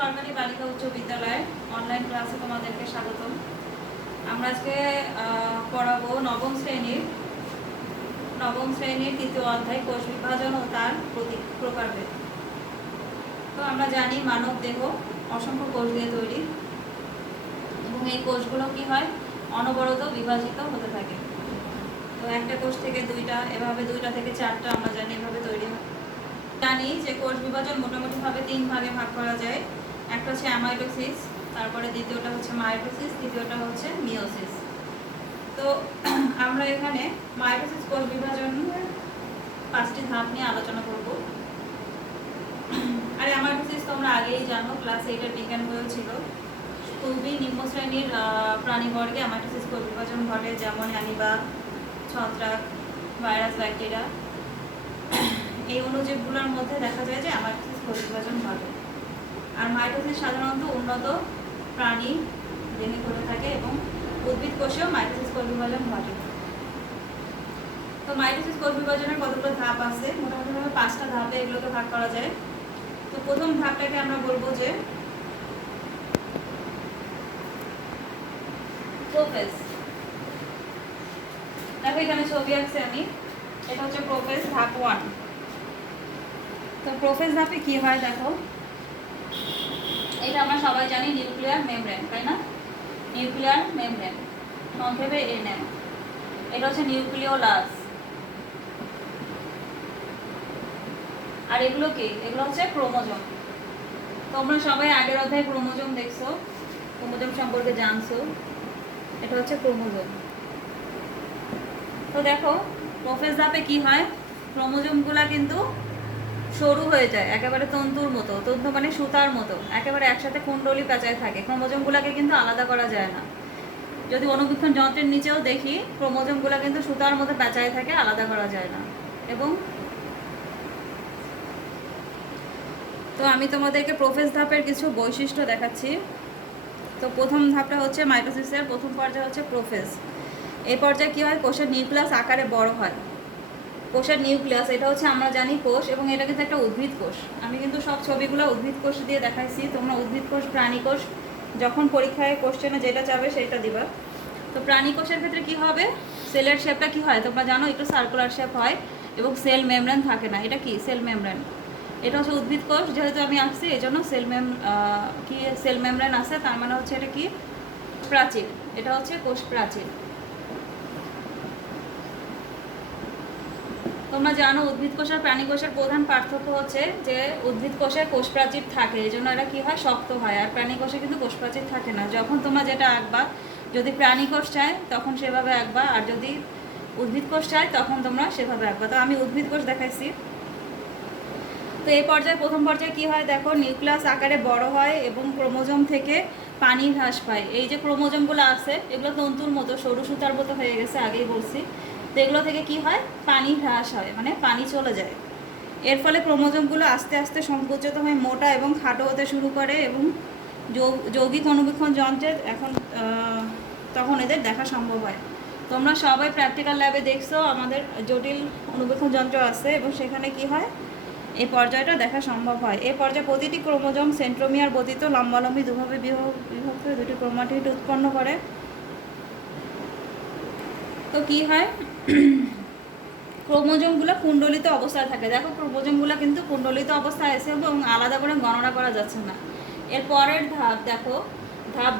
সরকারি বালিকা উচ্চ বিদ্যালয় অনলাইন ক্লাসে তোমাদেরকে স্বাগতম। আমরা আজকে পড়াবো নবম শ্রেণীর তৃতীয় অধ্যায় কোষ বিভাজন ও তার প্রকারভেদ। তো আমরা জানি মানব দেহ অসংখ্য কোষ দিয়ে তৈরি এবং এই কোষগুলো কি হয়, অনবরত বিভাজিত হতে থাকে। তো একটা কোষ থেকে দুইটা, এভাবে দুইটা থেকে চারটা আমরা জানি এভাবে তৈরি হয়। জানি যে কোষ বিভাজন মোটামুটিভাবে 3 ভাগে ভাগ করা যায়। একটা হচ্ছে অ্যামাইটোসিস, তারপরে দ্বিতীয়টা হচ্ছে মাইটোসিস, তৃতীয়টা হচ্ছে মিওসিস। তো আমরা এখানে মাইটোসিস কোষ বিভাজনের 5টি ধাপ নিয়ে আলোচনা করব। আর অ্যামাইটোসিস তোমরা আগেই জানো, ক্লাস 8-এর বিজ্ঞান বইও ছিল। খুবই নিম্ন শ্রেণীর প্রাণীবর্গে অ্যামাইটোসিস কোষ বিভাজন ঘটে, যেমন অ্যামিবা, ছত্রাক, ভাইরাস, ব্যাকটেরিয়া। এই অণুজীবগুলোর মধ্যে দেখা যায় যে অ্যামাইটোসিস কোষ বিভাজন ঘটে। আর মাইটোসিস সাধারণত উন্নত প্রাণী দেহে ঘটে থাকে এবং উদ্ভিদ কোষেও মাইটোসিস কোষ বিভাজন ঘটে। তো মাইটোসিস কোষ বিভাজনের কতগুলো ধাপ আছে, মোটামুটিভাবে 5টা ধাপে এগুলোকে ভাগ করা যায়। তো প্রথম ধাপটাকে আমরা বলবো যে প্রোফেজ। দেখো এখানে ছবি আঁকছি আমি, এটা হচ্ছে প্রোফেজ ধাপ 1। তো প্রোফেজ ধাপে কি হয় দেখো, এটা আমরা সবাই জানি নিউক্লিয়ার মেমব্রেন, তাই না? নিউক্লিয়ার মেমব্রেন, সংক্ষেপে এনএম। এটা হচ্ছে নিউক্লিওলাস। আর এগুলো কি? এগুলো হচ্ছে ক্রোমোজোম। তোমরা সবাই আগের অধ্যায়ে ক্রোমোজোম দেখছো, ক্রোমোজোম সম্পর্কে জানছো। এটা হচ্ছে ক্রোমোজোম। তো দেখো প্রোফেজ ধাপে কি হয়, ক্রোমোজোমগুলা কিন্তু সরু হয়ে যায়, একেবারে তন্তুর মতো, তন্তু মানে সুতার মতো, একেবারে একসাথে কুণ্ডলী পেঁচায় থাকে। ক্রোমোজোমগুলোকে কিন্তু আলাদা করা যায় না। যদি অনুবীক্ষণ যন্ত্রের নিচেও দেখি, ক্রোমোজোমগুলো কিন্তু সুতার মতো পেঁচায় থাকে, আলাদা করা যায় না। এবং তো আমি তোমাদেরকে প্রোফেজ ধাপের কিছু বৈশিষ্ট্য দেখাচ্ছি। তো প্রথম ধাপটা হচ্ছে মাইটোসিসের প্রথম পর্যায়ে হচ্ছে প্রোফেজ। এই পর্যায়ে কী হয়, কোষের নিউক্লিয়াস আকারে বড় হয়। কোষের নিউক্লিয়াস, এটা হচ্ছে আমরা জানি কোষ, এবং এটা কিন্তু একটা উদ্ভিদ কোষ। আমি কিন্তু সব ছবিগুলো উদ্ভিদ কোষ দিয়ে দেখাইছি। তোমরা উদ্ভিদ কোষ, প্রাণী কোষ যখন পরীক্ষায় কোশ্চেনে যেটা চাবে সেটা দিবা। তো প্রাণী কোষের ক্ষেত্রে কি হবে, সেলের শেপটা কি হয় তোমরা জানো, একটু সার্কুলার শেপ হয় এবং সেল মেমব্রেন থাকে না। এটা কি? Cell membrane. এটা হচ্ছে উদ্ভিদ কোষ, যেহেতু আমি আসছি এই জন্য সেল মেমব্রেন আছে, তার মানে হচ্ছে এটা কি? প্রাচীর। এটা হচ্ছে কোষ প্রাচীর। তোমরা জানো উদ্ভিদ কোষ আর প্রাণী কোষের প্রধান পার্থক্য হচ্ছে যে উদ্ভিদ কোষে কোষ প্রাচীর থাকে, এই জন্য এটা কি হয়, শক্ত হয়। আর প্রাণী কোষে কিন্তু কোষ প্রাচীর থাকে না। যখন তোমরা যেটা আঁকবা, যদি প্রাণী কোষ চায় তখন সেভাবে আঁকবা, আর যদি উদ্ভিদ কোষ চায় তখন তোমরা সেভাবে আঁকবা। তো আমি উদ্ভিদ কোষ দেখাইছি। তো এই পর্যায়ে প্রথম পর্যায়ে কি হয় দেখো, নিউক্লিয়াস আকারে বড় হয় এবং ক্রোমোজোম থেকে পানি হ্রাস পায়। এই যে ক্রোমোজোমগুলো আছে এগুলো তন্তুর মতো, সরু সুতার মতো হয়ে গেছে, আগেই বলছি। তো এগুলো থেকে কি হয়, পানি হ্রাস হয়, মানে পানি চলে যায়। এর ফলে ক্রোমোজোমগুলো আস্তে আস্তে সংকুচিত হয়ে মোটা এবং খাটো হতে শুরু করে এবং যৌগিক অনুবীক্ষণ যন্ত্রের তখন এদের দেখা সম্ভব হয়। তোমরা সবাই প্র্যাকটিক্যাল ল্যাবে দেখছো, আমাদের জটিল অনুবীক্ষণ যন্ত্র আছে এবং সেখানে কি হয়, এই পর্যায়টা দেখা সম্ভব হয়। এই পর্যায়ে প্রতিটি ক্রোমোজোম সেন্ট্রোমিয়ার ব্যতীত লম্বালম্বি দুভাবে বিভক্ত হয়ে দুটি ক্রোমাটিড উৎপন্ন করে। তো কি হয়, ক্রোমোজোমগুলো কুণ্ডলিত অবস্থায় থাকে। দেখো ক্রোমোজোমগুলো কিন্তু কুণ্ডলিত অবস্থায় আছে এবং আলাদা করে গণনা করা যাচ্ছে না। এর পরের ধাপ দেখো, ধাপ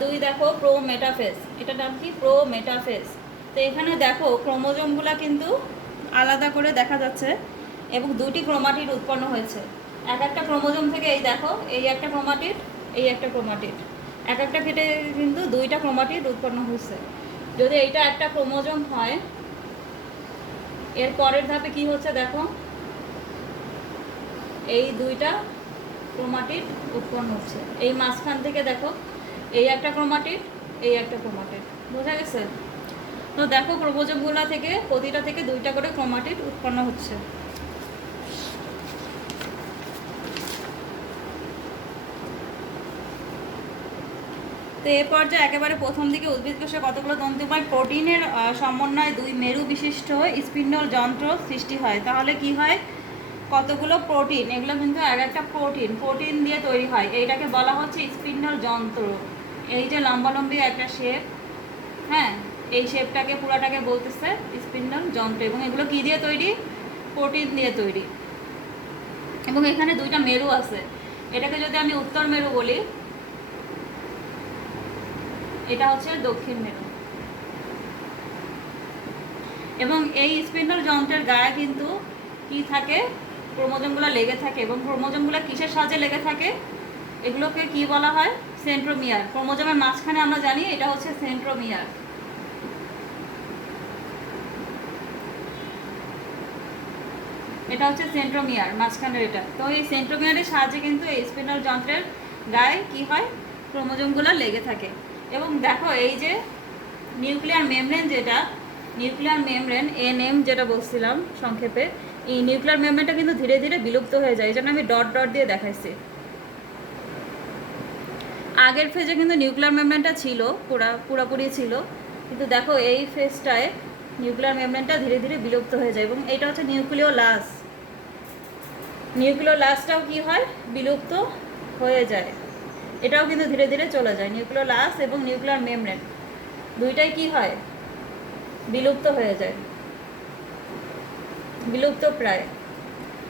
2 দেখো প্রোমেটাফেজ। এটার নাম কি? প্রোমেটাফেজ। তো এখানে দেখো ক্রোমোজোমগুলো কিন্তু আলাদা করে দেখা যাচ্ছে এবং দুটি ক্রোমাটিড উৎপন্ন হয়েছে। এক একটা ক্রোমোজোম থেকে এই দেখো, এই একটা ক্রোমাটিড, এই একটা ক্রোমাটিড, এক একটা কেটে কিন্তু 2টা ক্রোমাটিড উৎপন্ন হয়েছে। যদি এইটা একটা ক্রোমোজোম হয়, এর পরের ধাপে কি হচ্ছে দেখো, এই 2টা ক্রোমাটিড উৎপন্ন হচ্ছে। এই মাঝখান থেকে দেখো, এই একটা ক্রোমাটিড, এই একটা ক্রোমাটিড। বোঝা গেছে? তো দেখো ক্রোমোজোমগুলো থেকে প্রতিটা থেকে 2টা করে ক্রোমাটিড উৎপন্ন হচ্ছে। তো এ পর্যায়ে একেবারে প্রথম দিকে উদ্ভিদ কোষে কতগুলো তন্তুময় প্রোটিনের সমন্বয়ে 2 মেরু বিশিষ্ট স্পিন্ডল যন্ত্র সৃষ্টি হয়। তাহলে কি হয়, কতগুলো প্রোটিন, এগুলো কিন্তু এক একটা প্রোটিন দিয়ে তৈরি হয়। এইটাকে বলা হচ্ছে স্পিন্ডল যন্ত্র। এই যে লম্বালম্বী একটা শেপ, হ্যাঁ, এই শেপটাকে পুরাটাকে বলতেছে স্পিন্ডল যন্ত্র। এবং এগুলো কী দিয়ে তৈরি? প্রোটিন দিয়ে তৈরি। এবং এখানে দুইটা মেরু আছে। এটাকে যদি আমি উত্তর মেরু বলি, এটা হচ্ছে দক্ষিণ মেরু। এবং এই স্পিন্ডল যন্ত্রের গায়ে কিন্তু কি থাকে? ক্রোমোজোমগুলো লেগে থাকে। এবং ক্রোমোজোমগুলো কিসের সাহায্যে লেগে থাকে? এগুলোকে কি বলা হয়? সেন্ট্রোমিয়ার। ক্রোমোজোমের মাঝখানে আমরা জানি এটা হচ্ছে সেন্ট্রোমিয়ার। এটা হচ্ছে সেন্ট্রোমিয়ার, মাঝখানের এটা। তো এই সেন্ট্রোমিয়ারের সাহায্যে কিন্তু এই স্পিন্ডল যন্ত্রের গায়ে কি হয়? ক্রোমোজোমগুলো লেগে থাকে। এবং দেখো এই যে নিউক্লিয়ার মেমব্রেন, যেটা নিউক্লিয়ার মেমব্রেন এনএম যেটা বলছিলাম সংক্ষেপে, এই নিউক্লিয়ার মেমব্রেনটা কিন্তু ধীরে ধীরে বিলুপ্ত হয়ে যায়। এই জন্য আমি ডট ডট দিয়ে দেখাইছি। আগের ফেজে কিন্তু নিউক্লিয়ার মেমব্রেনটা ছিল, পুরোপুরি ছিল, কিন্তু দেখো এই ফেজটায় নিউক্লিয়ার মেমব্রেনটা ধীরে ধীরে বিলুপ্ত হয়ে যায়। এবং এটা হচ্ছে নিউক্লিওলাস। নিউক্লিওলাসটাও কি হয়? বিলুপ্ত হয়ে যায়। এটাও কিন্তু ধীরে ধীরে চলে যায়। নিউক্লিওলাস এবং নিউক্লিয়ার মেমব্রেন দুইটাই কি হয়? বিলুপ্ত হয়ে যায়, বিলুপ্ত প্রায়।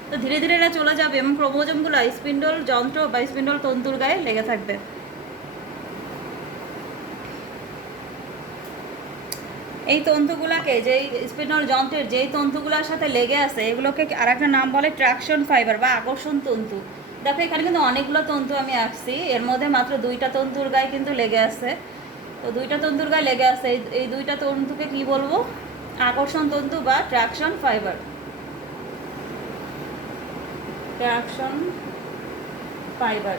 তো ধীরে ধীরে এরা চলে যাবে এবং ক্রোমোজোমগুলো স্পিন্ডল যন্ত্র বা স্পিন্ডল তন্তুর গায়ে লেগে থাকবে। এই তন্তুগুলাকে, যেই স্পিন্ডল যন্ত্রের যেই তন্তুগুলোর সাথে লেগে আছে, এগুলোকে আর একটা নাম বলে ট্রাকশন ফাইবার বা আকর্ষণ তন্তু। দেখো এখানে কিন্তু অনেকগুলো তন্তু আমি আঁকছি, এর মধ্যে মাত্র দুইটা তন্তুর গায়ে কিন্তু লেগে আছে। তো দুইটা তন্তুর গায়ে লেগে আছে, এই দুইটা তন্তুকে কি বলবো? আকর্ষণ তন্তু বা ট্রাকশন ফাইবার। Traction fibre.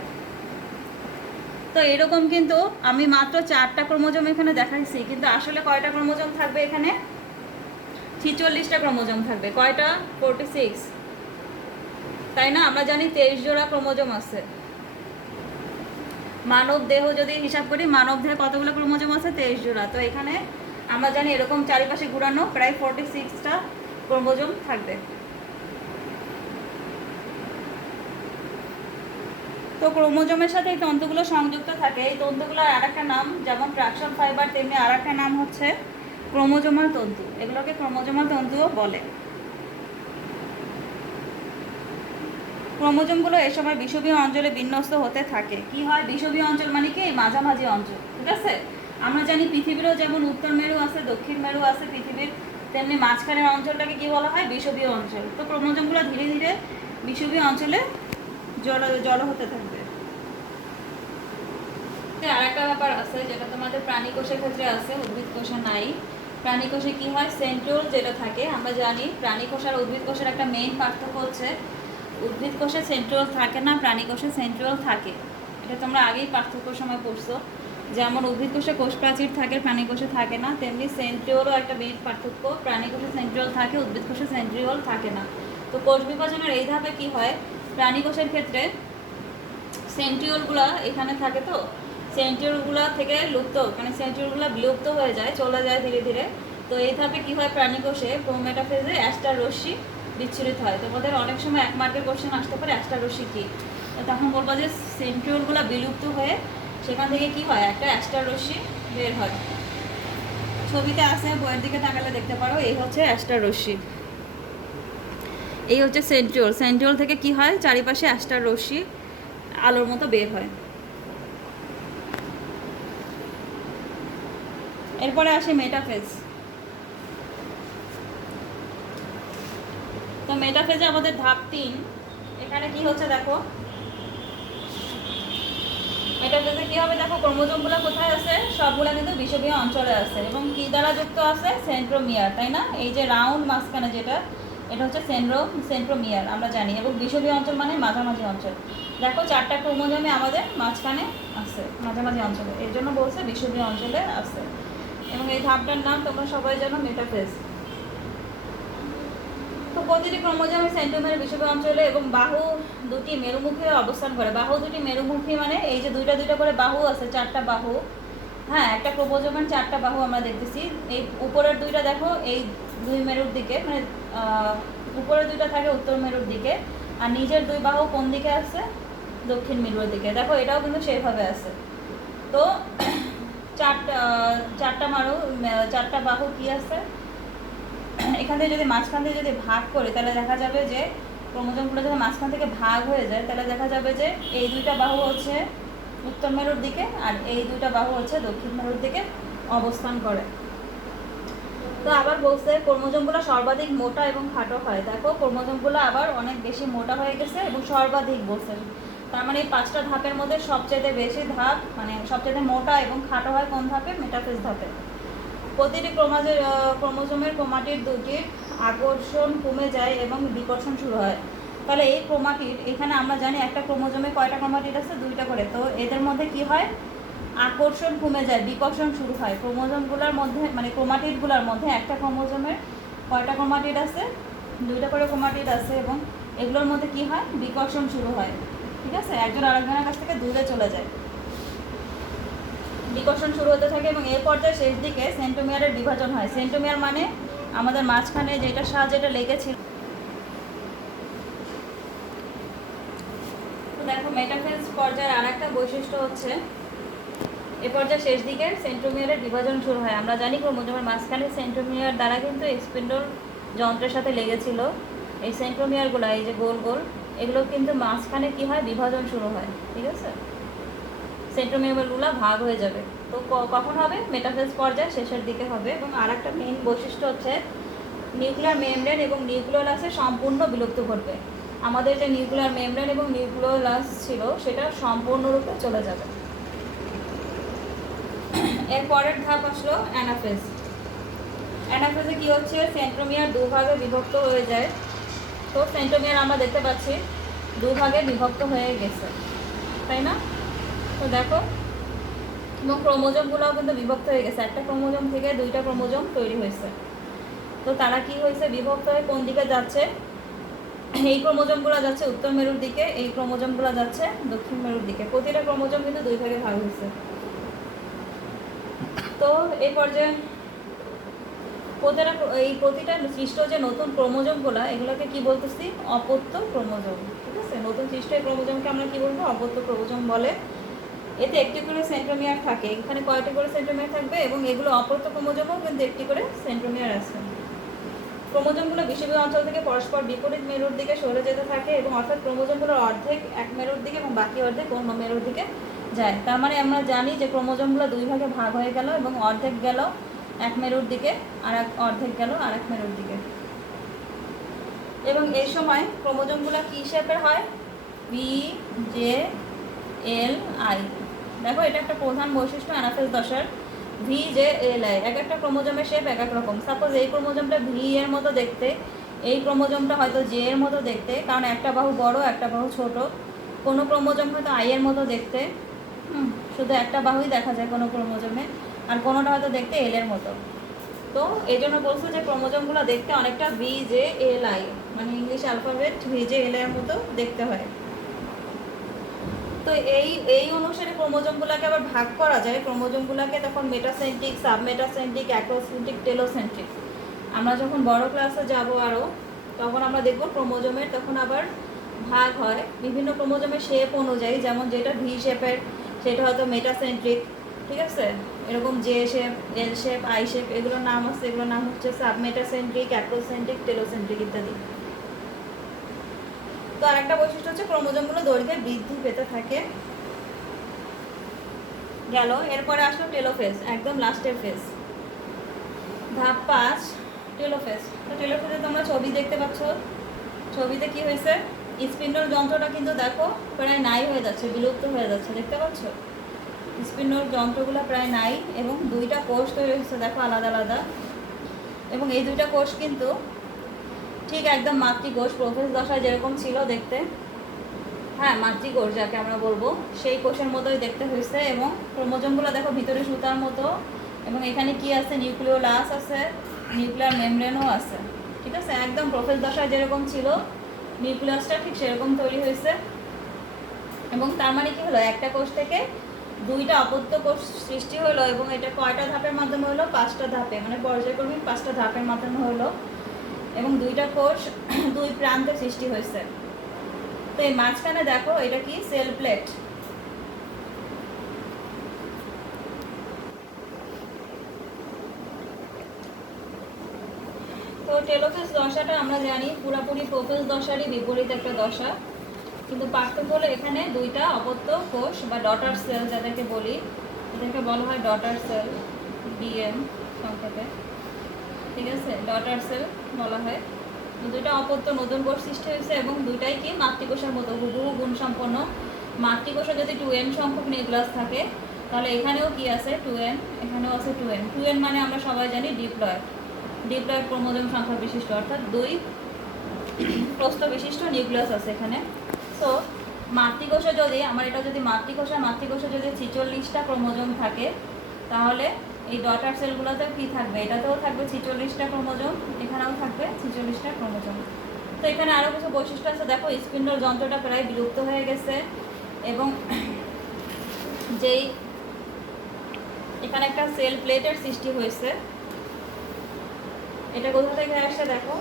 তো এরকম কিন্তু আমি মাত্র 4টা ক্রোমোজোম এখানে দেখাইছি, কিন্তু আসলে কয়টা ক্রোমোজোম থাকবে এখানে? 46টা ক্রোমোজোম থাকবে। কয়টা? 46, তাই না? আমরা জানি 23 জোড়া ক্রোমোজোম আছে। মানব দেহ যদি হিসাব করি, মানব দেহে কতগুলো ক্রোমোজোম আছে? 23 জোড়া। তো এখানে আমরা জানি এরকম চারিপাশে ঘুরানো প্রায় 46টা ক্রোমোজোম থাকবে। তো ক্রোমোজোমের সাথে এই তন্তুগুলো সংযুক্ত থাকে। এই তন্তুগুলোর আর একটা নাম, যেমন ট্রাকশন ফাইবার, তেমনি আর একটা নাম হচ্ছে ক্রোমোজোমাল তন্তু। এগুলোকে ক্রোমোজোমাল তন্তুও বলে। ক্রোমোজোমগুলো এ সময় বিষুবীয় অঞ্চলে বিন্যস্ত হতে থাকে। কি হয়? বিষুবীয় অঞ্চল মানে কি? মাঝামাঝি অঞ্চল, ঠিক আছে? আমরা জানি পৃথিবীরও যেমন উত্তর মেরু আছে, দক্ষিণ মেরু আছে পৃথিবীর, তেমনি মাঝখানের অঞ্চলটাকে কি বলা হয়? বিষুবীয় অঞ্চল। তো ক্রোমোজোমগুলো ধীরে ধীরে বিষুবীয় অঞ্চলে জড়ো হতে থাকবে। আর একটা ব্যাপার আছে যেটা তোমাদের প্রাণী কোষের ক্ষেত্রে আছে, উদ্ভিদ কোষে নাই। প্রাণী কোষে কি হয়? সেন্ট্রিওল যেটা থাকে, আমরা জানি প্রাণী কোষ আর উদ্ভিদ কোষের একটা মেইন পার্থক্য হচ্ছে উদ্ভিদ কোষে সেন্ট্রিওল থাকে না, প্রাণী কোষে সেন্ট্রিওল থাকে। এটা তোমরা আগেই পার্থক্য সময় পড়ছো। যেমন উদ্ভিদ কোষে কোষ প্রাচীর থাকে, প্রাণী কোষে থাকে না, তেমনি সেন্ট্রিওলও একটা মেইন পার্থক্য। প্রাণী কোষে সেন্ট্রিওল থাকে, উদ্ভিদ কোষে সেন্ট্রিওল থাকে না। তো কোষ বিভাজনের এই ধাপে কি হয়? প্রাণী কোষের ক্ষেত্রে সেন্ট্রিওলগুলো এখানে থাকে, তো সেন্ট্রিওলগুলো থেকে লুপ্ত, মানে সেন্ট্রিওলগুলো বিলুপ্ত হয়ে যায়, চলে যায় ধীরে ধীরে। তো এই ধাপে কী হয়? প্রাণী কোষে প্রোমেটাফেজে অ্যাস্টার রশ্মি বিচ্ছুরিত হয়। তোমাদের অনেক সময় 1 মার্কের কোশ্চেন আসতে পারে অ্যাস্টার রশ্মি কী, তখন বলবো যে সেন্ট্রিওলগুলো বিলুপ্ত হয়ে সেখান থেকে কি হয়? একটা অ্যাস্টার রশ্মি বের হয়। ছবিতে আছে, বইয়ের দিকে তাকালে দেখতে পারো, এই হচ্ছে অ্যাস্টার রশ্মি, এই হচ্ছে সেন্ট্রিওল। সেন্ট্রিওল থেকে কি হয়? চারিপাশে অ্যাস্টার রশ্মি আলোর মতো বের হয়। এরপরে আসে মেটাফেজ। তো মেটাফেজে আমাদের ধাপ 3। এখানে কি হচ্ছে দেখো, মেটাফেজে কি হবে দেখো, ক্রোমোজোমগুলো কোথায় আছে? সবগুলো কিন্তু বিষুবীয় অঞ্চলে আছে। এবং কি দ্বারা যুক্ত আছে? সেন্ট্রোমিয়ার, তাই না? এই যে রাউন্ড মাঝখানে যেটা, এটা হচ্ছে সেন্ট্রোমিয়ার আমরা জানি। এবং বিষুবীয় অঞ্চল মানে মাঝামাঝি অঞ্চল। দেখো 4টা ক্রোমোজোমে আমাদের মাঝখানে আছে, মাঝামাঝি অঞ্চলে, এর জন্য বলছে বিষুবীয় অঞ্চলে আছে। এবং এই ধাপটার নাম তোমরা সবাই জানো, মেটাফেজ। তো প্রতিটি ক্রোমোজোম সেন্ট্রোমিয়ার বিষুবীয় অঞ্চলে এবং বাহু দুটি মেরুমুখী অবস্থান করে। বাহু দুটি মেরুমুখী মানে এই যে দুইটা দুইটা করে বাহু আছে, 4টা বাহু। হ্যাঁ, একটা ক্রোমোজোমের 4টা বাহু আমরা দেখতেছি। এই উপরের দুইটা দেখো, এই 2 মেরুর দিকে, মানে উপরে দুইটা থাকে উত্তর মেরুর দিকে, আর নিচের দুই বাহু কোন দিকে আছে? দক্ষিণ মেরুর দিকে। দেখো এটাও কিন্তু সেইভাবে আছে। তো চারটা বাহু কি আছে এখান থেকে যদি মাঝখান থেকে যদি ভাগ করি তাহলে দেখা যাবে যে ক্রোমোজোমগুলো যদি মাঝখান থেকে ভাগ হয়ে যায় তাহলে দেখা যাবে যে এই দুইটা বাহু হচ্ছে উত্তর মেরুর দিকে আর এই দুইটা বাহু হচ্ছে দক্ষিণ মেরুর দিকে অবস্থান করে। তো আবার বলছে ক্রোমোজোমগুলো সর্বাধিক মোটা এবং খাটো হয়। দেখো ক্রোমোজোমগুলো আবার অনেক বেশি মোটা হয়ে গেছে এবং সর্বাধিক বলছে, তার মানে এই 5টা ধাপের মধ্যে সবচেয়ে বেশি ধাপ মানে সবচেয়ে মোটা এবং খাটো হয় কোন ধাপে? মেটাফেজ ধাপে। প্রতিটি ক্রোমোজোমের ক্রোমাটিড দুটির আকর্ষণ কমে যায় এবং বিকর্ষণ শুরু হয়। তাহলে এই ক্রোমাটিড, এখানে আমরা জানি একটা ক্রোমোজোমে কয়টা ক্রোমাটিড আছে? 2টা করে। তো এদের মধ্যে কি হয়? আকর্ষণ কমে যায়, বিকর্ষণ শুরু হয়। ক্রোমোজোমগুলোর মধ্যে মানে ক্রোমাটিডগুলোর মধ্যে একটা ক্রোমোজোমের কয়টা ক্রোমাটিড আছে? 2টা করে ক্রোমাটিড আছে এবং এগুলোর মধ্যে কি হয়? বিকর্ষণ শুরু হয়। ঠিক আছে, একজন আরেকজনের কাছ থেকে দূরে চলে যায়, বিকর্ষণ শুরু হতে থাকে এবং এই পর্যায়ে শেষ দিকে সেন্টোমিয়ারের বিভাজন হয়। সেন্টোমিয়ার মানে আমাদের মাঝখানে যেটার সাহায্যে এটা লেগেছিল। তো দেখো মেটাফেজ পর্যায়ের আর একটা বৈশিষ্ট্য হচ্ছে এ পর্যায়ে শেষ দিকে সেন্টোমিয়ারের বিভাজন শুরু হয়। আমরা জানি ক্রোমোজোমের মাঝখানে সেন্টোমিয়ার দ্বারা কিন্তু স্পিন্ডল যন্ত্রের সাথে লেগেছিল। এই সেন্টোমিয়ারগুলো এই যে গোল গোল এগুলো কিন্তু মাঝখানে কি হয়? বিভাজন শুরু হয়। ঠিক আছে, সেন্টোমিয়ারগুলো ভাগ হয়ে যাবে। তো কখন হবে? মেটাফেজ পর্যায়ে শেষের দিকে হবে। এবং আর একটা মেইন বৈশিষ্ট্য হচ্ছে নিউক্লিয়ার মেমব্রেন এবং নিউক্লিওলাসে সম্পূর্ণ বিলুপ্ত ঘটবে। আমাদের যে নিউক্লিয়ার মেমব্রেন এবং নিউক্লিওলাস ছিল সেটা সম্পূর্ণরূপে চলে যাবে। এর পরের ধাপ আসলো অ্যানাফেজ। অ্যানাফেজে কি হচ্ছে? সেন্ট্রোমিয়ার দুভাগে বিভক্ত হয়ে যায়। তো সেন্ট্রোমিয়ার আমরা দেখতে পাচ্ছি দুভাগে বিভক্ত হয়ে গেছে, তাই না? তো দেখো এবং ক্রোমোজোমগুলোও কিন্তু বিভক্ত হয়ে গেছে। একটা ক্রোমোজোম থেকে 2টা ক্রোমোজোম তৈরি হয়েছে। তো তারা কি হয়েছে? বিভক্ত হয়ে কোন দিকে যাচ্ছে? এই ক্রোমোজোমগুলো যাচ্ছে উত্তর মেরুর দিকে, এই ক্রোমোজোমগুলো যাচ্ছে দক্ষিণ মেরুর দিকে। প্রতিটা ক্রোমোজোম কিন্তু 2 ভাগে ভাগ হয়েছে। তো এই পর্যায়ে প্রতিটা সৃষ্ট যে নতুন ক্রোমোজোমগুলো এগুলোকে কি বলতেছি? অপত্য ক্রোমোজোম। ঠিক আছে, নতুন সৃষ্ট এই ক্রোমোজোমকে আমরা কি বলবো? অপত্য ক্রোমোজোম বলে। এতে একটি করে সেন্ট্রোমিয়ার থাকে। এখানে কয়টি করে সেন্ট্রোমিয়ার থাকবে এবং এগুলো অপত্য ক্রোমোজোমও কিন্তু একটি করে সেন্ট্রোমিয়ার আছে। ক্রোমোজোমগুলো বিষুবীয় অঞ্চল থেকে পরস্পর বিপরীত মেরুর দিকে সরে যেতে থাকে এবং অর্থাৎ ক্রোমোজোমগুলোর অর্ধেক এক মেরুর দিকে এবং বাকি অর্ধেক অন্য মেরুর দিকে যায়। তার মানে আমরা জানি যে ক্রোমোজোমগুলো 2 ভাগে ভাগ হয়ে গেল এবং অর্ধেক গেল এক মেরুর দিকে আর অর্ধেক গেল আরেক মেরুর দিকে। এবং এই সময় ক্রোমোজোমগুলো কি শেপের হয়? V, J, L, I. দেখো এটা একটা প্রধান বৈশিষ্ট্য অ্যানাফেজ দশার। ভি, জে, এল, আই এক একটা ক্রোমোজোমের শেপ এক এক রকম। সাপোজ এই ক্রোমোজোমটা ভি এর মতো দেখতে, এই ক্রোমোজোমটা হয়তো জে এর মতো দেখতে, কারণ একটা বাহু বড় একটা বাহু ছোট। কোনো ক্রোমোজোম হয়তো আই এর মতো দেখতে, শুধু একটা বাহুই দেখা যায় কোনো ক্রোমোজোমে, আর কোনোটা হয়তো দেখতে এল এর মতো। তো এই জন্য বলছো যে ক্রোমোজোমগুলো দেখতে অনেকটা ভি, জে, এল, আই মানে ইংলিশ অ্যালফাবেট ভি, জে, এল এর মতো দেখতে হয়। তো এই অনুসারে ক্রোমোজোমগুলোকে আবার ভাগ করা যায়। ক্রোমোজোমগুলোকে তখন মেটাসেন্ট্রিক, সাবমেটাসেন্ট্রিক, অ্যাক্রোসেন্ট্রিক, টেলোসেন্ট্রিক। আমরা যখন বড় ক্লাসে যাব আরও তখন আমরা দেখব ক্রোমোজোমের তখন আবার ভাগ হয় বিভিন্ন ক্রোমোজোমের শেপ অনুযায়ী। যেমন যেটা ভি শেপের সেটা হয়তো মেটাসেন্ট্রিক, ঠিক আছে, এরকম J shape, L shape, I shape এগুলোর নাম আছে। এগুলোর নাম হচ্ছে সাবমেটাসেন্ট্রিক, অ্যাক্রোসেন্ট্রিক, টেলোসেন্ট্রিক ইত্যাদি। তো আরেকটা বৈশিষ্ট্য হচ্ছে ক্রোমোজোমগুলো দৈর্ঘ্যে বৃদ্ধি পেতে থাকে। গেল, এরপরে আসলো টেলোফেজ, একদম লাস্টের ফেজ, ধাপ 5 টেলোফেজ। তো টেলোফেজে তোমরা ছবি দেখতে পাচ্ছ। ছবিতে কি হয়েছে? স্পিন্ডল যন্ত্রটা কিন্তু দেখো প্রায় নাই হয়ে যাচ্ছে, বিলুপ্ত হয়ে যাচ্ছে। দেখতে পাচ্ছ স্পিন্ডল যন্ত্রগুলো প্রায় নাই এবং 2টা কোষ তৈরি হয়েছে দেখো আলাদা আলাদা। এবং এই 2টা কোষ কিন্তু ঠিক একদম মাতৃকোষ, প্রোফেজ দশায় যেরকম ছিল দেখতে, হ্যাঁ মাতৃকোষ যাকে আমরা বলবো, সেই কোষের মতোই দেখতে হয়েছে। এবং ক্রোমোজোমগুলো দেখো ভিতরে সুতার মতো এবং এখানে কি আছে? নিউক্লিওলাস আছে, নিউক্লিয়ার মেমব্রেনও আছে। ঠিক আছে, একদম প্রোফেজ দশায় যেরকম ছিল নিউক্লিয়াসটা ঠিক সেরকম তৈরি হয়েছে। এবং তার মানে কি হলো? একটা কোষ থেকে 2টা অপত্য কোষ সৃষ্টি হলো এবং এটা কয়টা ধাপের মাধ্যমে হলো? 5টা ধাপে, মানে পর্যায়ক্রমিক 5টা ধাপের মাধ্যমে হলো। এবং দুইটা কোষ দুই প্রান্তে সৃষ্টি হয়েছে। তো এই মাঝখানে দেখো এটা কি সেল প্লেট। তো টেলোফেজ দশাটা আমরা জানি পুরোপুরি প্রোফেজ দশারই বিপরীত একটা দশা, কিন্তু পার্থক্য হলো এখানে দুইটা অপত্য কোষ বা ডটার সেল যাদেরকে বলি, এদেরকে বলা হয় ডটার সেল, ডিএম সংক্ষেপে, ঠিক আছে, ডটার সেল বলা হয়। দুইটা অপত্য নতুন কোষ সৃষ্টি হয়েছে এবং দুইটাই কি মাতৃকোষের মতো হুবহু গুণসম্পন্ন। মাতৃকোষে যদি 2n সংখ্যক নিউক্লিয়াস থাকে তাহলে এখানেও কি আছে 2n, এখানেও আছে 2n। 2n মানে আমরা সবাই জানি ডিপ্লয়েড, ডিপ্লয়েড ক্রোমোজোম সংখ্যা বিশিষ্ট, অর্থাৎ 2 প্রস্থ বিশিষ্ট নিউক্লিয়াস আছে এখানে। সো মাতৃকোষে যদি এটা যদি মাতৃকোষে যদি 46টা ক্রোমোজোম থাকে তাহলে এই ডটার সেলগুলোতে কি থাকবে, এটাতেও থাকবে 46টা ক্রোমোজোম, এখানেও থাকবে 46টা ক্রোমোজোম। তো এখানে আরও কিছু বৈশিষ্ট্য আছে, দেখো স্পিন্ডল যন্ত্রটা প্রায় বিলুপ্ত হয়ে গেছে এবং যেই এখানে একটা সেল প্লেটের সৃষ্টি হয়েছে, এটা কোথা থেকে আসছে দেখো,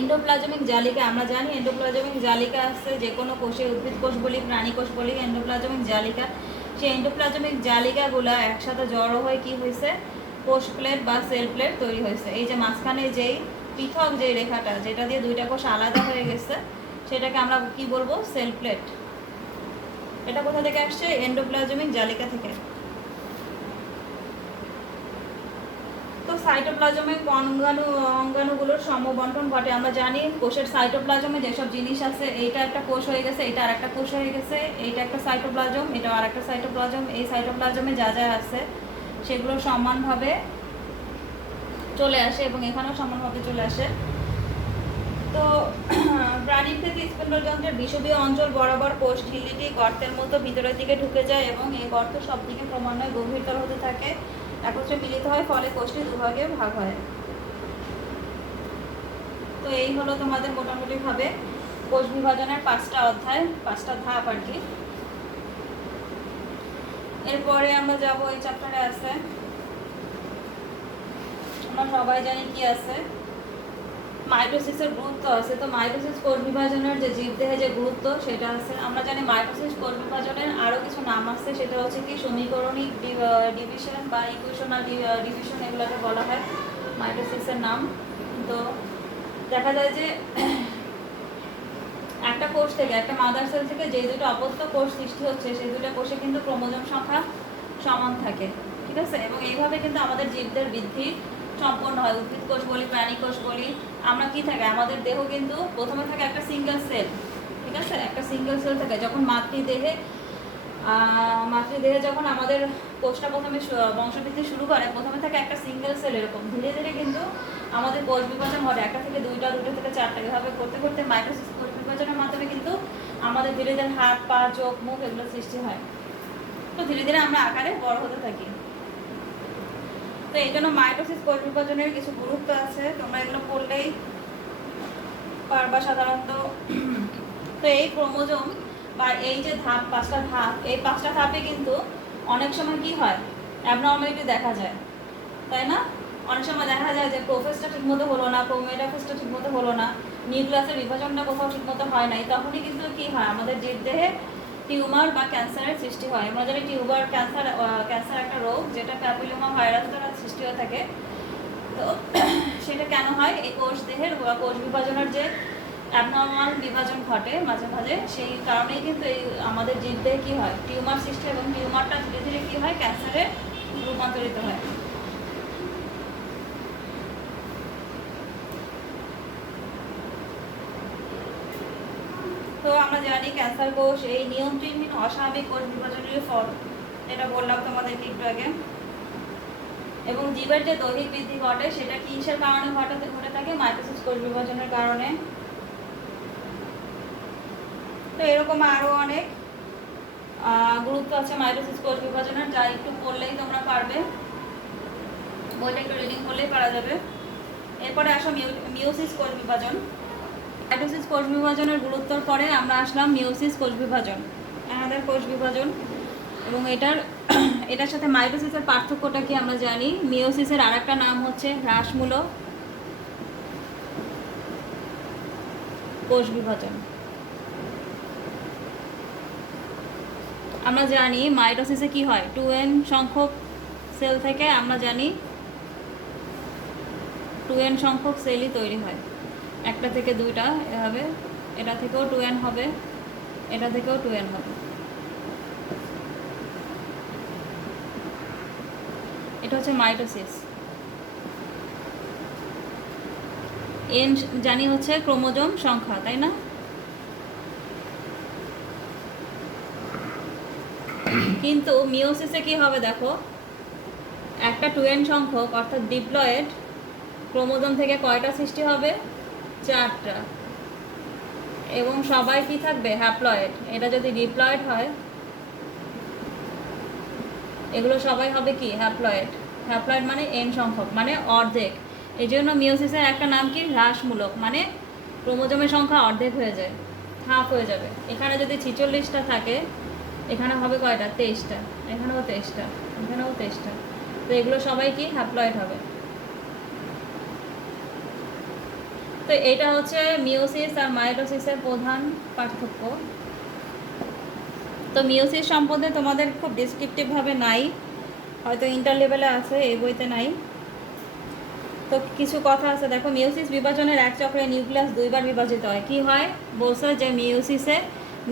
এন্ডোপ্লাজমিক জালিকা। আমরা জানি এন্ডোপ্লাজমিক জালিকা আছে যে কোনো কোষে, উদ্ভিদ কোষ বলি প্রাণী কোষ বলি, এন্ডোপ্লাজমিক জালিকা, সেই এন্ডোপ্লাজমিক জালিকাগুলো একসাথে জড়ো হয়ে কি হয়েছে কোষ প্লেট বা সেল প্লেট তৈরি হয়েছে। এই যে মাঝখানে যেই পৃথক যেই রেখাটা যেটা দিয়ে দুইটা কোষ আলাদা হয়ে গেছে সেটাকে আমরা কি বলবো, সেল প্লেট। এটা কোথা থেকে আসছে, এন্ডোপ্লাজমিক জালিকা থেকে। তো সাইটোপ্লাজমিক অঙ্গাণুগুলোর সমবন্টন ঘটে। আমরা জানি কোষের সাইটোপ্লাজমে যেসব জিনিস আছে, এইটা একটা কোষ হয়ে গেছে, এটা আর একটা কোষ হয়ে গেছে, এইটা একটা সাইটোপ্লাজম, এটা আর একটা সাইটোপ্লাজম। এই সাইটোপ্লাজমে যা যা আছে সেগুলো সমানভাবে চলে আসে এবং এখানেও সমানভাবে চলে আসে। তো প্রাণীর ক্ষেত্রে স্পিন্ডল যন্ত্রের বিষুবীয় অঞ্চল বরাবর কোষ ঝিল্লিটি গর্তের মতো ভিতরের দিকে ঢুকে যায় এবং এই গর্ত সব দিকে ক্রমান্বয়ে গভীরতর হতে থাকে, একত্রে মিলিত হয়, ফলে কোষটি দুভাগে ভাগ হয়। তো এই হলো তোমাদের মোটামুটিভাবে কোষ বিভাজনের 5টা অধ্যায়, 5টা ধাপ আর কি। এরপরে আমরা যাব এই চ্যাপ্টারে আছে, আমরা সবাই জানি কি আছে, মাইটোসিসের গুরুত্ব আছে। তো মাইটোসিস কোষ বিভাজনের যে জীবদেহে যে গুরুত্ব সেটা আছে। আমরা জানি মাইটোসিস কোষ বিভাজনের আরও কিছু নাম আছে, সেটা হচ্ছে কি সমীকরণিক ডিভিশন বা ইকুয়েশনাল ডিভিশন, এগুলোকে বলা হয় মাইটোসিসের নাম। তো দেখা যায় যে একটা কোষ থেকে, একটা মাদার সেল থেকে যে দুটো অপত্য কোষ সৃষ্টি হচ্ছে সেই দুটো কোষে কিন্তু ক্রোমোজোম সংখ্যা সমান থাকে, ঠিক আছে। এবং এইভাবে কিন্তু আমাদের জীবদের বৃদ্ধি সম্পন্ন হয়। উদ্ভিদ কোষ বলি প্রাণী কোষ বলি, আমরা কি থাকে আমাদের দেহ কিন্তু প্রথমে থাকে একটা সিঙ্গেল সেল, ঠিক আছে, একটা সিঙ্গেল সেল থাকে। যখন মাতৃদেহে যখন আমাদের কোষটা প্রথমে বংশবৃদ্ধি শুরু করে, প্রথমে থাকে একটা সিঙ্গেল সেল, এরকম ধীরে ধীরে কিন্তু আমাদের কোষ বিভাজন ঘটে, একটা থেকে দুইটা, দুটো থেকে চারটা, এভাবে করতে করতে মাইটোসিস কোষ বিভাজনের মাধ্যমে কিন্তু আমাদের ধীরে ধীরে হাত পা চোখ মুখ এগুলো সৃষ্টি হয়। তো ধীরে ধীরে আমরা আকারে বড় হতে থাকি। তো এই জন্য মাইটোসিস কোষ বিভাজনের কিছু গুরুত্ব আছে, তোমরা এগুলো পড়লেই পারবা সাধারণত। তো এই ক্রোমোজোম বা এই যে ধাপ, 5টা ধাপ, এই 5টা ধাপে কিন্তু অনেক সময় কি হয়, অ্যাবনর্মালিটি দেখা যায়, তাই না? অনেক সময় দেখা যায় যে প্রোফেজটা ঠিকমতো হলো না, মেটাফেজটা ঠিকমতো হলো না, নিউক্লিয়াসের বিভাজনটা কোথাও ঠিকমতো হয় নাই, তখনই কিন্তু কি হয় আমাদের জীবদেহে টিউমার বা ক্যান্সারের সৃষ্টি হয়। আমরা জানি টিউমার ক্যান্সার একটা রোগ যেটা প্যাপিলোমা ভাইরাস দ্বারা সৃষ্টি হয়ে থাকে। তো সেটা কেন হয়, এই কোষ দেহের বা কোষ বিভাজনের যে অ্যাবনর্মাল বিভাজন ঘটে মাঝে মাঝে, সেই কারণেই কিন্তু এই আমাদের জীবদেহে কী হয় টিউমার সৃষ্টি, এবং টিউমারটা ধীরে ধীরে কী হয় ক্যান্সারে রূপান্তরিত হয়। তো আমরা জানি ক্যান্সার কোষ এই নিয়ন্ত্রণহীন অস্বাভাবিক কোষ বিভাজনের ফল, এটা বললাম তোমাদেরকে একটু আগে। এবং জীবের যে দৈহিক বৃদ্ধি ঘটে সেটা কিসের কারণে ঘটে থাকে, মাইটোসিস কোষ বিভাজনের কারণে। তো এরকম আরও অনেক গুরুত্ব আছে মাইটোসিস কোষ বিভাজনের, যা একটু পড়লেই তোমরা পারবে, বইটা একটু রিডিং করলেই পারা যাবে। এরপরে আসো মিওসিস কোষ বিভাজন। মাইটোসিস কোষ বিভাজনের গুরুত্বর পরে আমরা আসলাম মিওসিস কোষ বিভাজন, আমাদের কোষ বিভাজন। এবং এটার সাথে মাইটোসিসের পার্থক্যটা কি আমরা জানি। মিওসিসের আরেকটা নাম হচ্ছে হ্রাসমূলক কোষ বিভাজন। আমরা জানি মাইটোসিসে কি হয়, 2n সংখ্যক সেল থেকে আমরা জানি 2n সংখ্যক সেলই তৈরি হয়, একটা থেকে দুইটা এভাবে, এটা থেকেও 2n হবে, এটা থেকেও 2n হবে। এটা হচ্ছে মাইটোসিস। n জানি হচ্ছে ক্রোমোজোম সংখ্যা, তাই না? কিন্তু মিওসিসে কি হবে দেখো, একটা 2n সংখ্যক অর্থাৎ ডিপ্লয়েড ক্রোমোজোম থেকে কয়টা সৃষ্টি হবে, 4টা, এবং সবাই কি থাকবে, হ্যাপ্লয়েড। এটা যদি ডিপ্লয়েড হয়, এগুলো সবাই হবে কি, হ্যাপ্লয়েড। হ্যাপ্লয়েড মানে n সংখ্যক, মানে অর্ধেক। এই জন্য মিওসিসের একটা নাম কি, হ্রাসমূলক, মানে ক্রোমোজোমের সংখ্যা অর্ধেক হয়ে যায়, হাফ হয়ে যাবে। এখানে যদি 46টা থাকে, এখানে হবে কয়টা, 23টা, এখানেও 23টা, এখানেও 23টা। তো এগুলো সবাই কি, হ্যাপ্লয়েড হবে। তো এটা হচ্ছে মিওসিস আর মাইটোসিসের প্রধান পার্থক্য। তো মিওসিস সম্বন্ধে তোমাদের খুব ডিসক্রিপটিভভাবে নাই, হয়তো ইন্টার লেভেলে আছে, এই বইতে নাই। তো কিছু কথা আছে দেখো, মিওসিস বিভাজনের এক চক্রে নিউক্লিয়াস 2বার বিভাজিত হয়। কি হয় বলছে যে মিওসিসে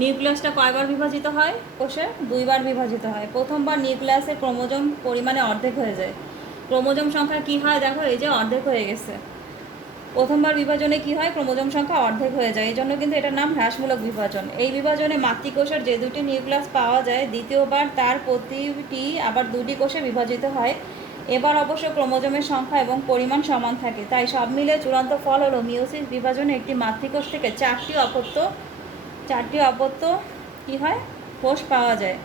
নিউক্লিয়াসটা কয়বার বিভাজিত হয়, কোষে 2বার বিভাজিত হয়। প্রথমবার নিউক্লিয়াসের ক্রোমোজোম পরিমাণে অর্ধেক হয়ে যায়। ক্রোমোজোম সংখ্যা কি হয় দেখো, এই যে অর্ধেক হয়ে গেছে। প্রথমবার বিভাজনে কি হয়, ক্রোমোজোম সংখ্যা অর্ধেক হয়ে যায়, এই জন্য কিন্তু এটার নাম হ্রাসমূলক বিভাজন। এই বিভাজনে মাতৃকোষের যে 2টি নিউক্লিয়াস পাওয়া যায়, দ্বিতীয়বার তার প্রতিটি আবার 2টি কোষে বিভাজিত হয়। এবার অবশ্য ক্রোমোজোমের সংখ্যা এবং পরিমাণ সমান থাকে। তাই সব মিলে চূড়ান্ত ফল হলো মিওসিস বিভাজনে একটি মাতৃকোষ থেকে 4টি অপত্য কী হয়, কোষ পাওয়া যায়,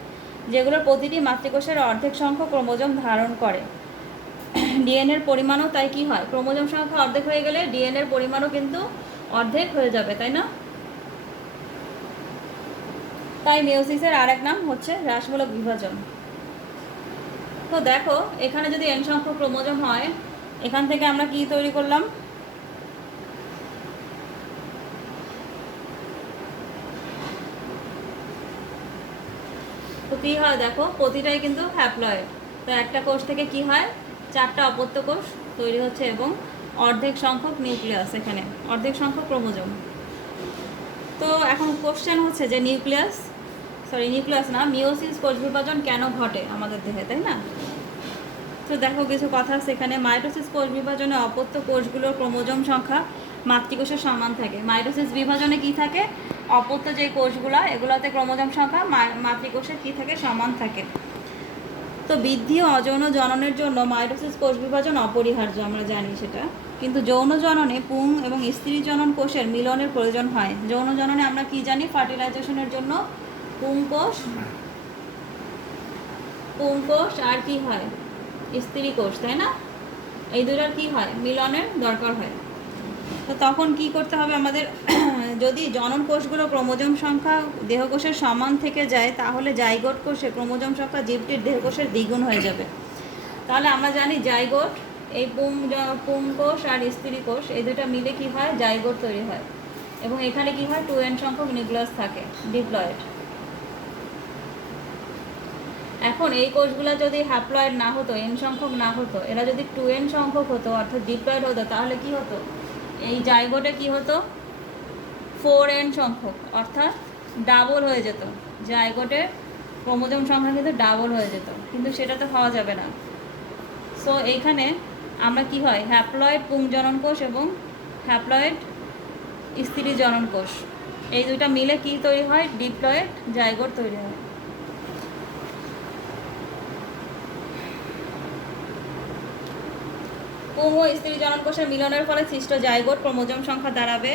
যেগুলোর প্রতিটি মাতৃকোষের অর্ধেক সংখ্যক ক্রোমোজোম ধারণ করে। ডিএনএর পরিমাণও তাই কি হয়, ক্রোমোজোম সংখ্যা অর্ধেক হয়ে গেলে ডিএনএর পরিমাণও কিন্তু অর্ধেক হয়ে যাবে, তাই না? তাই মিওসিসের আরেক নাম হচ্ছে হ্রাসমূলক বিভাজন। তো দেখো এখানে যদি n সংখ্যক ক্রোমোজোম হয়, এখান থেকে আমরা কি তৈরি করলাম, তো কী হয় দেখো, প্রতিটাই কিন্তু হ্যাপ্লয়েড। তো একটা কোষ থেকে কি হয়, 4টা অপত্য কোষ তৈরি হচ্ছে এবং অর্ধেক সংখ্যক নিউক্লিয়াস, এখানে অর্ধেক সংখ্যক ক্রোমোজোম। তো এখন কোশ্চেন হচ্ছে যে নিউক্লিয়াস না, মিওসিস কোষ বিভাজন কেন ঘটে আমাদের দেহে, তাই না? তো দেখো কিছু কথা সেখানে, মাইটোসিস কোষ বিভাজনে অপত্য কোষগুলোর ক্রোমোজোম সংখ্যা মাতৃকোষের সমান থাকে। মাইটোসিস বিভাজনে কি থাকে, অপত্য যে কোষগুলো, এগুলোতে ক্রোমোজোম সংখ্যা মাতৃকোষের কি থাকে, সমান থাকে। তো বৃদ্ধি ও অযৌন জননের জন্য মাইটোসিস কোষ বিভাজন অপরিহার্য, আমরা জানি সেটা। কিন্তু যৌন জননে পুং এবং স্ত্রী জনন কোষের মিলনের প্রয়োজন হয়। যৌন জননে আমরা কি জানি, ফার্টিলাইজেশনের জন্য পুং কোষ আর কি হয়, স্ত্রী কোষ, তাই না? এই দুটার কি হয়, মিলনের দরকার হয়। তো তখন কি করতে হবে আমাদের, যদি জনন কোষগুলো ক্রোমোজোম সংখ্যা দেহকোষের সমান থেকে যায়, তাহলে জাইগোট কোষে ক্রোমোজোম সংখ্যা জীবটির দেহকোষের দ্বিগুণ হয়ে যাবে। তাহলে আমরা জানি জাইগোট, এই পুং কোষ আর স্ত্রী কোষ, এই দুটা মিলে কি হয়, জাইগোট তৈরি হয়, এবং এখানে কি হয়, 2n সংখ্যক নিউক্লিয়াস থাকে, ডিপ্লয়েড। এখন এই কোষগুলো যদি হ্যাপ্লয়েড না হতো, n সংখ্যক না হতো, এরা যদি 2n সংখ্যক হতো অর্থাৎ ডিপ্লয়েড হতো, তাহলে কি হতো, এই জাইগোটে কি হতো, 4n সংখ্যক, অর্থাৎ ডাবল হয়ে যেত। জাইগোটের ক্রোমোজোম সংখ্যা কিন্তু ডাবল হয়ে যেত, কিন্তু সেটা তো পাওয়া যাবে না। সো এইখানে আমরা কি হয়, হ্যাপ্লয়েড পুংজনন কোষ এবং হ্যাপ্লয়েড স্ত্রী জনন কোষ, এই দুইটা মিলে কি তৈরি হয়, ডিপ্লয়েড জাইগোট তৈরি হয়। পুং ও স্ত্রী জনন কোষের মিলনের ফলে সৃষ্ট জাইগোট ক্রোমোজোম সংখ্যা দাঁড়াবে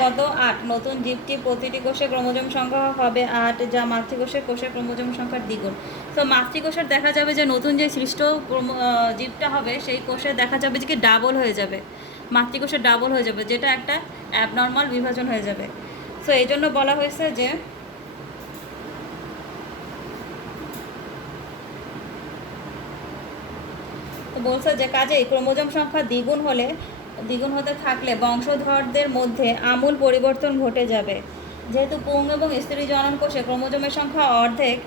কত, 8। নতুন জীবটি প্রতিটি কোষে ক্রোমোজোম সংখ্যা হবে 8, যা মাতৃকোষের কোষের ক্রোমোজোম সংখ্যার দ্বিগুণ। তো মাতৃকোষের দেখা যাবে যে নতুন যে সৃষ্ট জীবটা হবে, সেই কোষে দেখা যাবে যে কি ডাবল হয়ে যাবে, মাতৃকোষের ডাবল হয়ে যাবে, যেটা একটা অ্যাবনর্মাল বিভাজন হয়ে যাবে। সো এই জন্য বলা হয়েছে যে বলছে যে কাজেই ক্রোমোজোম সংখ্যা দ্বিগুণ হলে দ্বিগুণ হতে থাকলে বংশধরদের মধ্যে আমূল পরিবর্তন ঘটে যাবে। যেহেতু পুং এবং স্ত্রী জনন কোষে ক্রোমোজোমের সংখ্যা অর্ধেক,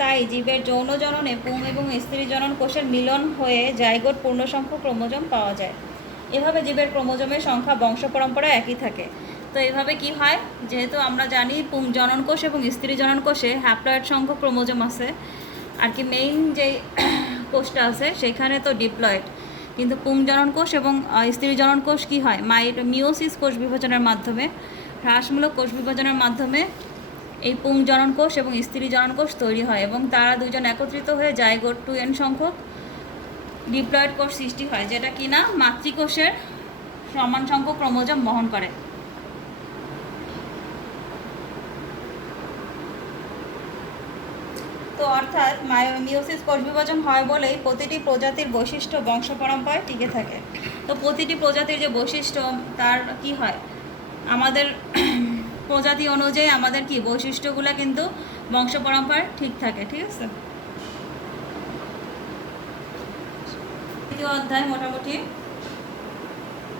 তাই জীবের যৌন জননে পুং এবং স্ত্রী জনন কোষের মিলন হয়ে জাইগোট পূর্ণসংখ্যক ক্রোমোজোম পাওয়া যায়। এভাবে জীবের ক্রোমোজোমের সংখ্যা বংশ পরম্পরা একই থাকে। তো এইভাবে কি হয়, যেহেতু আমরা জানি পুং জনন কোষ এবং স্ত্রী জনন কোষে হ্যাপ্লয়েড সংখ্যক ক্রোমোজোম আছে, আর কি মেইন যে কোষটা আছে সেখানে তো ডিপ্লয়েড, কিন্তু পুং জনন কোষ এবং স্ত্রী জনন কোষ কী হয়, মিওসিস কোষ বিভাজনের মাধ্যমে, হ্রাসমূলক কোষ বিভাজনের মাধ্যমে এই পুং জনন কোষ এবং স্ত্রী জনন কোষ তৈরি হয় এবং তারা দুজন একত্রিত হয়ে জাইগোট 2n সংখ্যক ডিপ্লয়েড কোষ সৃষ্টি হয়, যেটা কিনা মাতৃকোষের সমান সংখ্যক ক্রোমোজোম বহন করে। তো অর্থাৎ মিওসিস কোষ বিভাজন হয় বলেই প্রতিটি প্রজাতির বৈশিষ্ট্য বংশ পরম্পরায় টিকে থাকে। তো প্রতিটি প্রজাতির যে বৈশিষ্ট্য তার কি হয়, আমাদের প্রজাতি অনুযায়ী আমাদের কি বৈশিষ্ট্যগুলো কিন্তু বংশ পরম্পরায় ঠিক থাকে। ঠিক আছে, দ্বিতীয় অধ্যায় মোটামুটি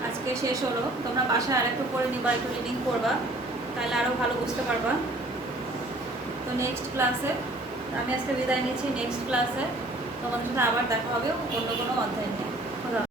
আজকে শেষ হলো। তোমরা বাসায় আরেকটু পড়ে নিবা, একটু রিডিং করবা, তাহলে আরও ভালো বুঝতে পারবা। তো নেক্সট ক্লাসে আমি আজকে বিদায় নিচ্ছি। নেক্সট ক্লাসে তোমাদের সাথে আবার দেখা হবে অন্য কোনো অধ্যায় নিয়ে।